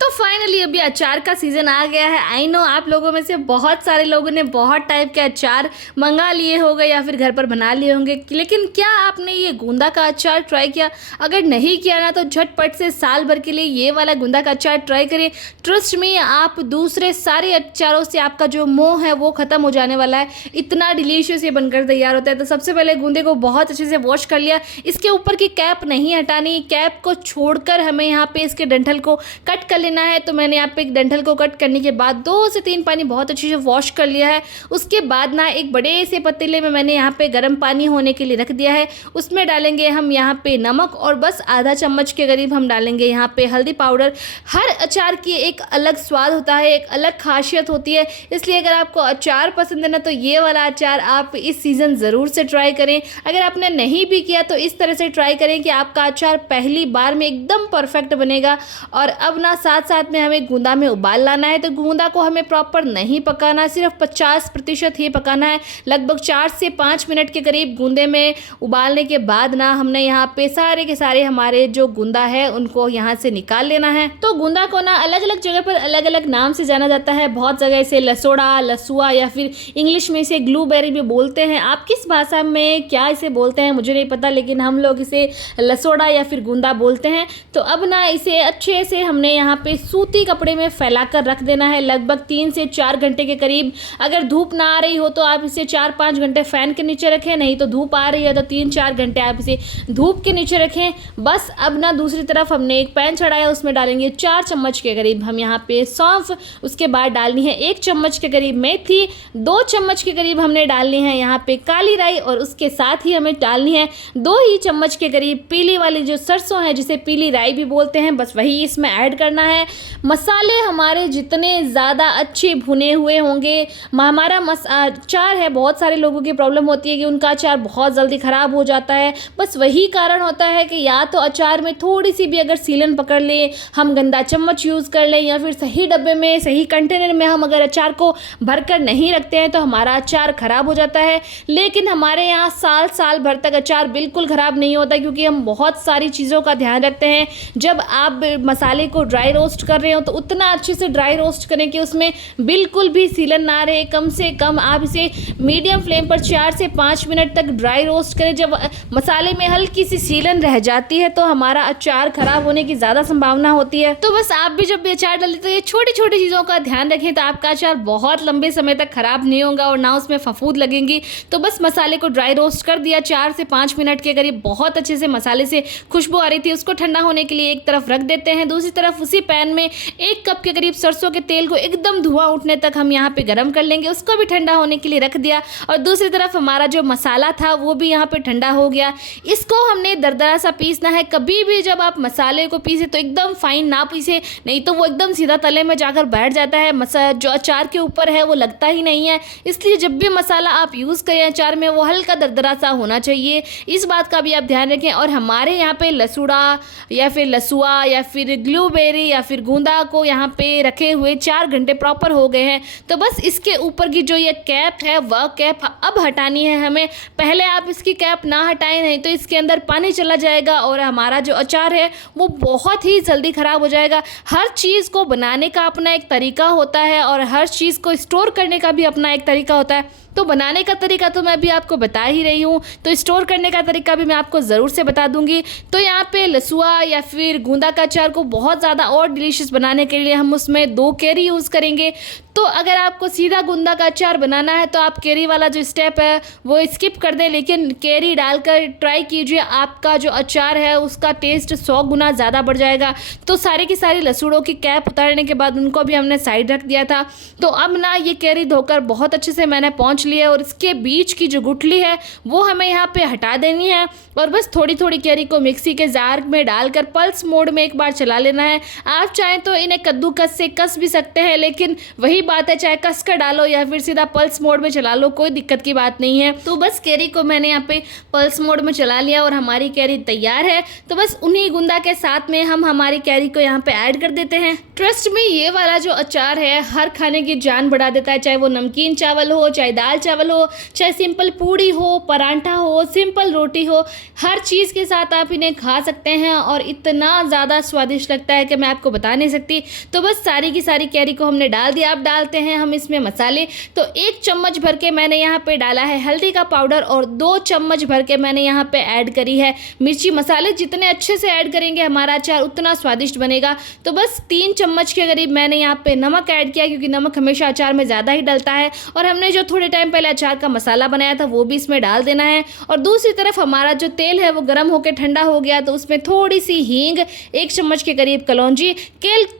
तो फाइनली अभी अचार का सीज़न आ गया है। आई नो आप लोगों में से बहुत सारे लोगों ने बहुत टाइप के अचार मंगा लिए होंगे या फिर घर पर बना लिए होंगे, लेकिन क्या आपने ये गोंदा का अचार ट्राई किया? अगर नहीं किया ना तो झटपट से साल भर के लिए ये वाला गोंदा का अचार ट्राई करिए। ट्रस्ट मी, आप दूसरे सारे अचारों से आपका जो मोह है वो ख़त्म हो जाने वाला है। इतना डिलीशियस ये बनकर तैयार होता है। तो सबसे पहले गूंदे को बहुत अच्छे से वॉश कर लिया। इसके ऊपर की कैप नहीं हटानी, कैप को छोड़कर हमें यहाँ पे इसके डंठल को कट कर लेना है। तो मैंने यहाँ पे एक डंठल को कट करने के बाद 2 से 3 पानी बहुत अच्छे से वॉश कर लिया है। उसके बाद ना एक बड़े से पतीले में मैंने यहाँ पे गर्म पानी होने के लिए रख दिया है। उसमें डालेंगे हम यहाँ पे नमक और बस आधा चम्मच के करीब हम डालेंगे यहाँ पे हल्दी पाउडर। हर अचार की एक अलग स्वाद होता है, एक अलग खासियत होती है, इसलिए अगर आपको अचार पसंद है ना तो ये वाला अचार आप इस सीज़न ज़रूर से ट्राई करें। अगर आपने नहीं भी किया तो इस तरह से ट्राई करें कि आपका अचार पहली बार में एकदम परफेक्ट बनेगा। और अब ना साथ साथ में हमें गूंदा में उबाल लाना है। तो गूंदा को हमें प्रॉपर नहीं पकाना, सिर्फ 50% ही पकाना है। लगभग 4 से 5 मिनट के करीब गूंदे में उबालने के बाद ना हमने यहाँ पे सारे के सारे हमारे जो गूंदा है उनको यहाँ से निकाल लेना है। तो गूंदा को ना अलग अलग जगह पर अलग अलग नाम से जाना जाता है। बहुत जगह इसे लसोड़ा, लसुआ या फिर इंग्लिश में इसे ग्लूबेरी भी बोलते हैं। आप किस भाषा में क्या इसे बोलते हैं मुझे नहीं पता, लेकिन हम लोग इसे लसोड़ा या फिर गूंदा बोलते हैं। तो अब ना इसे अच्छे से हमने यहाँ पे सूती कपड़े में फैलाकर रख देना है लगभग 3 से 4 घंटे के करीब। अगर धूप ना आ रही हो तो आप इसे 4-5 घंटे फ़ैन के नीचे रखें, नहीं तो धूप आ रही है तो 3-4 घंटे आप इसे धूप के नीचे रखें। बस अब ना दूसरी तरफ हमने एक पैन चढ़ाया, उसमें डालेंगे 4 चम्मच के करीब हम यहाँ पे सौंफ। उसके बाद डालनी है 1 चम्मच के करीब मेथी, 2 चम्मच के करीब हमने डालनी है यहाँ पे काली राई और उसके साथ ही हमें डालनी है 2 ही चम्मच के करीब पीली वाली जो सरसों है जिसे पीली राई भी बोलते हैं, बस वही इसमें ऐड करना है। मसाले हमारे जितने ज़्यादा अच्छे भुने हुए होंगे, हमारा अचार है, बहुत सारे लोगों की प्रॉब्लम होती है कि उनका अचार बहुत जल्दी ख़राब हो जाता है। बस वही कारण होता है कि या तो अचार में थोड़ी सी भी अगर सीलन पकड़ ले, हम गंदा चम्मच यूज़ कर लें, या फिर सही डब्बे में सही कंटेनर में हम अगर अचार को भरकर नहीं रखते हैं तो हमारा अचार ख़राब हो जाता है। लेकिन हमारे यहाँ साल भर तक अचार बिल्कुल ख़राब नहीं होता, क्योंकि हम बहुत सारी चीज़ों का ध्यान रखते हैं। जब आप मसाले को ड्राई रोस्ट कर रहे हो तो उतना अच्छे से ड्राई रोस्ट करें कि उसमें बिल्कुल भी सीलन ना रहे। कम से कम आप इसे मीडियम फ्लेम पर 4 से 5 मिनट तक ड्राई रोस्ट करें। जब मसाले में हल्की सी सीलन रह जाती है तो हमारा अचार ख़राब होने की ज़्यादा संभावना होती है। तो बस आप भी जब भी अचार डालें तो ये छोटी छोटी चीज़ों का ध्यान रखें, तो आपका अचार बहुत लंबे समय तक ख़राब नहीं होगा और ना उसमें फफूंद लगेंगी। तो बस मसाले को ड्राई रोस्ट कर दिया 4 से 5 मिनट के करीब, बहुत अच्छे से मसाले से खुशबू आ रही थी। उसको ठंडा होने के लिए एक तरफ रख देते हैं। दूसरी तरफ उसी पैन में 1 कप के करीब सरसों के तेल को एकदम धुआं उठने तक हम यहाँ पे गरम कर लेंगे। उसको भी ठंडा होने के लिए रख दिया और दूसरी तरफ हमारा जो मसाला था वो भी यहाँ पे ठंडा हो गया। इसको हमने दरदरा सा पीसना है। कभी भी जब आप मसाले को पीसे तो एकदम फाइन ना पीसे, नहीं तो वो एकदम सीधा तले में जाकर बैठ जाता है। जो अचार के ऊपर है वो लगता ही नहीं है। इसलिए जब भी मसाला आप यूज़ करें अचार में वो हल्का दरदरा सा होना चाहिए, इस बात का भी आप ध्यान रखें। और हमारे यहाँ पे लसुड़ा या फिर लसुआ या फिर ग्लूबेरी या फिर गूंदा को यहाँ पे रखे हुए 4 घंटे प्रॉपर हो गए हैं। तो बस इसके ऊपर की जो ये कैप है वह कैप अब हटानी है हमें। पहले आप इसकी कैप ना हटाएं, नहीं तो इसके अंदर पानी चला जाएगा और हमारा जो अचार है वो बहुत ही जल्दी ख़राब हो जाएगा। हर चीज़ को बनाने का अपना एक तरीका होता है और हर चीज़ को स्टोर करने का भी अपना एक तरीका होता है। तो बनाने का तरीका तो मैं अभी आपको बता ही रही हूँ, तो स्टोर करने का तरीका भी मैं आपको ज़रूर से बता दूंगी। तो यहाँ पे लसुआ या फिर गूंदा का अचार को बहुत ज़्यादा और डिलीशियस बनाने के लिए हम उसमें 2 कैरी यूज़ करेंगे। तो अगर आपको सीधा गूंदा का अचार बनाना है तो आप कैरी वाला जो स्टेप है वो स्किप कर दें, लेकिन कैरी डालकर ट्राई कीजिए, आपका जो अचार है उसका टेस्ट 100 गुना ज़्यादा बढ़ जाएगा। तो सारे की सारी लसूड़ों की कैप उतारने के बाद उनको भी हमने साइड रख दिया था। तो अब ना ये कैरी धोकर बहुत अच्छे से मैंने पहुँच लिया और इसके बीच की जो गुठली है वो हमें यहाँ पे हटा देनी है और बस थोड़ी थोड़ी कैरी को मिक्सी के जार में डालकर पल्स मोड में एक बार चला लेना है। आप चाहें तो इन्हें कद्दूकस से कस भी सकते हैं, लेकिन वही बात है, चाहे कस कर डालो या फिर सीधा पल्स मोड में चला लो, कोई दिक्कत की बात नहीं है। तो बस कैरी को मैंने यहाँ पे पल्स मोड में चला लिया और हमारी कैरी तैयार है। तो बस उन्हीं गूंदा के साथ में हम हमारी कैरी को यहाँ पे ऐड कर देते हैं। ट्रस्ट में ये वाला जो अचार है हर खाने की जान बढ़ा देता है, चाहे वो नमकीन चावल हो, चाहे दाल दाल चावल हो, चाहे सिंपल पूड़ी हो, परांठा हो, सिंपल रोटी हो, हर चीज़ के साथ आप इन्हें खा सकते हैं और इतना ज़्यादा स्वादिष्ट लगता है कि मैं आपको बता नहीं सकती। तो बस सारी की सारी कैरी को हमने डाल दिया। अब डालते हैं हम इसमें मसाले। तो 1 चम्मच भर के मैंने यहाँ पे डाला है हल्दी का पाउडर और 2 चम्मच भर के मैंने यहाँ पे ऐड करी है मिर्ची। मसाले जितने अच्छे से ऐड करेंगे हमारा अचार उतना स्वादिष्ट बनेगा। तो बस 3 चम्मच के करीब मैंने यहाँ पे नमक ऐड किया, क्योंकि नमक हमेशा अचार में ज़्यादा ही डलता है। और हमने जो थोड़े टाइम पहले अचार का मसाला बनाया था वो भी इसमें डाल देना है। और दूसरी तरफ हमारा जो तेल है वो गर्म होकर ठंडा हो गया, तो उसमें थोड़ी सी हींग, 1 चम्मच के करीब कलौंजी।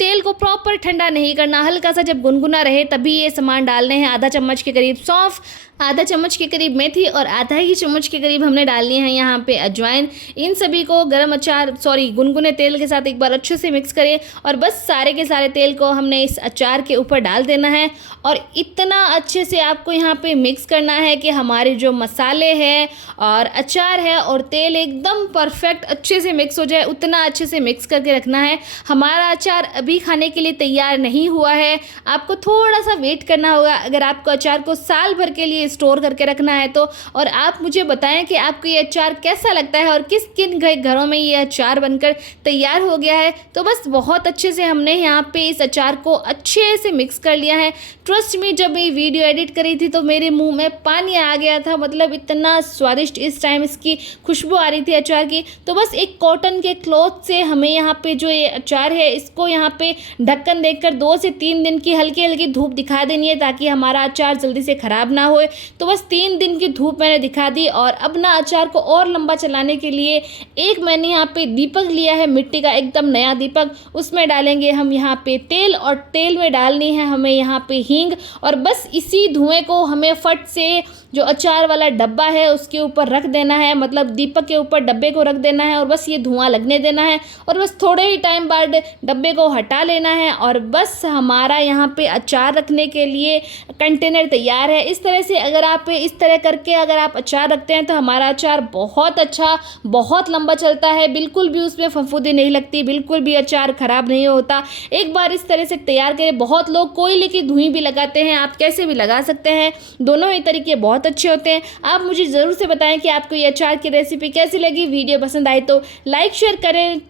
तेल को प्रॉपर ठंडा नहीं करना, हल्का सा जब गुनगुना रहे तभी ये सामान डालने हैं। आधा चम्मच के करीब सौंफ, आधा चम्मच के करीब मेथी और आधा ही चम्मच के करीब हमने डालनी है यहाँ पे अजवाइन। इन सभी को गुनगुने तेल के साथ एक बार अच्छे से मिक्स करें और बस सारे के सारे तेल को हमने इस अचार के ऊपर डाल देना है। और इतना अच्छे से आपको यहाँ पे मिक्स करना है कि हमारे जो मसाले हैं और अचार है और तेल एकदम परफेक्ट अच्छे से मिक्स हो जाए, उतना अच्छे से मिक्स करके रखना है। हमारा अचार अभी खाने के लिए तैयार नहीं हुआ है, आपको थोड़ा सा वेट करना होगा अगर आपको अचार को साल भर के लिए स्टोर करके रखना है तो। और आप मुझे बताएं कि आपको ये अचार कैसा लगता है और किस किन घरों में ये अचार बनकर तैयार हो गया है। तो बस बहुत अच्छे से हमने यहाँ पे इस अचार को अच्छे से मिक्स कर लिया है। ट्रस्ट मी, जब मैं वीडियो एडिट करी थी तो मेरे मुंह में पानी आ गया था, मतलब इतना स्वादिष्ट इस टाइम इसकी खुशबू आ रही थी अचार की। तो बस एक कॉटन के क्लॉथ से हमें यहाँ पे जो ये अचार है इसको यहाँ पे ढक्कन देकर 2 से 3 दिन की हल्की हल्की धूप दिखा देनी है, ताकि हमारा अचार जल्दी से ख़राब ना होए। तो बस 3 दिन की धूप मैंने दिखा दी। और अब ना अचार को और लंबा चलाने के लिए एक मैंने यहाँ पे दीपक लिया है, मिट्टी का एकदम नया दीपक। उसमें डालेंगे हम यहाँ पे तेल और तेल में डालनी है हमें यहाँ पे हींग। और बस इसी धुएं को हमें फट से जो अचार वाला डब्बा है उसके ऊपर रख देना है, मतलब दीपक के ऊपर डब्बे को रख देना है और बस ये धुआं लगने देना है। और बस थोड़े ही टाइम बाद डब्बे को हटा लेना है और बस हमारा यहाँ पे अचार रखने के लिए कंटेनर तैयार है। इस तरह से अगर आप इस तरह करके अगर आप अचार रखते हैं तो हमारा अचार बहुत अच्छा, बहुत लंबा चलता है, बिल्कुल भी उसमें फफूंदी नहीं लगती, बिल्कुल भी अचार ख़राब नहीं होता। एक बार इस तरह से तैयार करें। बहुत लोग कोयले की धुएं भी लगाते हैं, आप कैसे भी लगा सकते हैं, दोनों ही तरीके बहुत अच्छे होते हैं। आप मुझे ज़रूर से बताएं कि आपको ये अचार की रेसिपी कैसी लगी। वीडियो पसंद आई तो लाइक शेयर करें,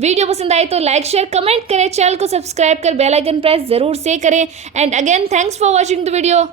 वीडियो पसंद आए तो लाइक शेयर कमेंट करें, चैनल को सब्सक्राइब कर बेल आइकन प्रेस ज़रूर से करें। And again thanks for watching the video.